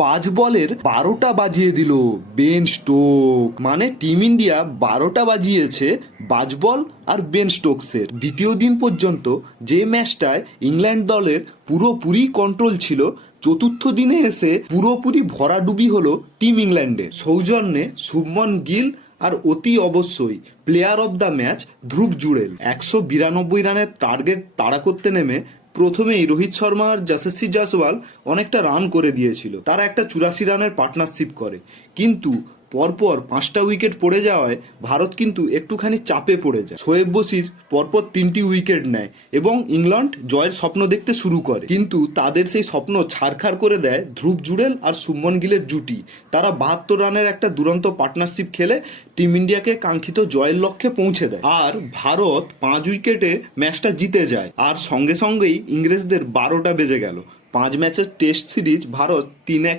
5 বলের 12টা বাজিয়ে দিল বেন স্টোক। মানে টিম ইন্ডিয়া 12টা বাজিয়েছে 5 বল আর বেন স্টোকসের। দ্বিতীয় দিন পর্যন্ত যে ম্যাচটায় ইংল্যান্ড দলের পুরোপুরি কন্ট্রোল ছিল, চতুর্থ দিনে এসে পুরোপুরি ভরাডুবি হলো টিম ইংল্যান্ডের। সৌজন্যে শুভমন গিল আর অতি অবশ্যই প্লেয়ার অব দ্য ম্যাচ ধ্রুব জুড়েল। 192 রানের টার্গেট তাড়া করতে নেমে প্রথমেই রোহিত শর্মা আর যশস্বী জয়সওয়াল অনেকটা রান করে দিয়েছিল। তারা একটা 84 রানের পার্টনারশিপ করে, কিন্তু পরপর 5টা উইকেট পড়ে যাওয়ায় ভারত কিন্তু একটুখানি চাপে পড়ে যায়। শোয়েব বশির পরপর 3টি উইকেট নেয় এবং ইংল্যান্ড জয়ের স্বপ্ন দেখতে শুরু করে। কিন্তু তাদের সেই স্বপ্ন ছারখার করে দেয় ধ্রুব জুড়েল আর শুভমন গিলের জুটি। তারা 72 রানের একটা দুরন্ত পার্টনারশিপ খেলে টিম ইন্ডিয়াকে কাঙ্ক্ষিত জয়ের লক্ষ্যে পৌঁছে দেয়। আর ভারত 5 উইকেটে ম্যাচটা জিতে যায়। আর সঙ্গে সঙ্গেই ইংরেজদের 12টা বেজে গেল। 5 ম্যাচের টেস্ট সিরিজ ভারত 3-1